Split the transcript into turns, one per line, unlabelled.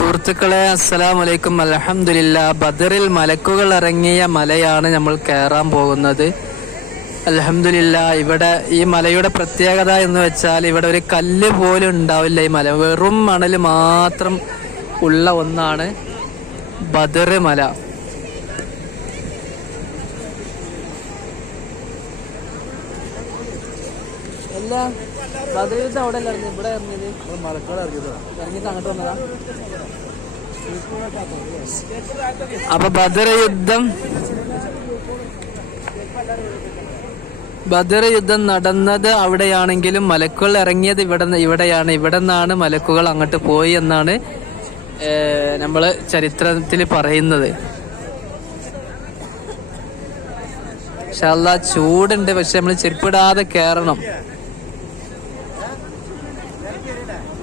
സുഹൃത്തുക്കളെ അസ്സലാമലൈക്കും. അലഹമില്ല ബദറിൽ മലക്കുകൾ ഇറങ്ങിയ മലയാണ് നമ്മൾ കയറാൻ പോകുന്നത്. അലഹമില്ല ഇവിടെ ഈ മലയുടെ പ്രത്യേകത എന്ന് വെച്ചാൽ ഇവിടെ ഒരു കല്ല് പോലും ഉണ്ടാവില്ല. ഈ മല വെറും മണൽ മാത്രം ഉള്ള ഒന്നാണ് ബദർ മല. അല്ല ബദർ യുദ്ധം അവിടെ അല്ല ഇവിടെ ഇറങ്ങിയത്?
മലക്കാട് ഇറങ്ങിയതാണ്
ഇറങ്ങിയിട്ട് അങ്ങോട്ട് വന്നതാ? അപ്പൊ ബദർ യുദ്ധം ബദർ യുദ്ധം നടന്നത് അവിടെയാണെങ്കിലും മലക്കുകൾ ഇറങ്ങിയത് ഇവിടെ ഇവിടെയാണ്. ഇവിടെ നിന്നാണ് മലക്കുകൾ അങ്ങോട്ട് പോയി എന്നാണ് നമ്മൾ നമ്മൾ ചരിത്രത്തിൽ പറയുന്നത്. പക്ഷെ അല്ല ചൂടുണ്ട് പക്ഷെ നമ്മൾ ചെരുപ്പിടാതെ കയറണം get it out.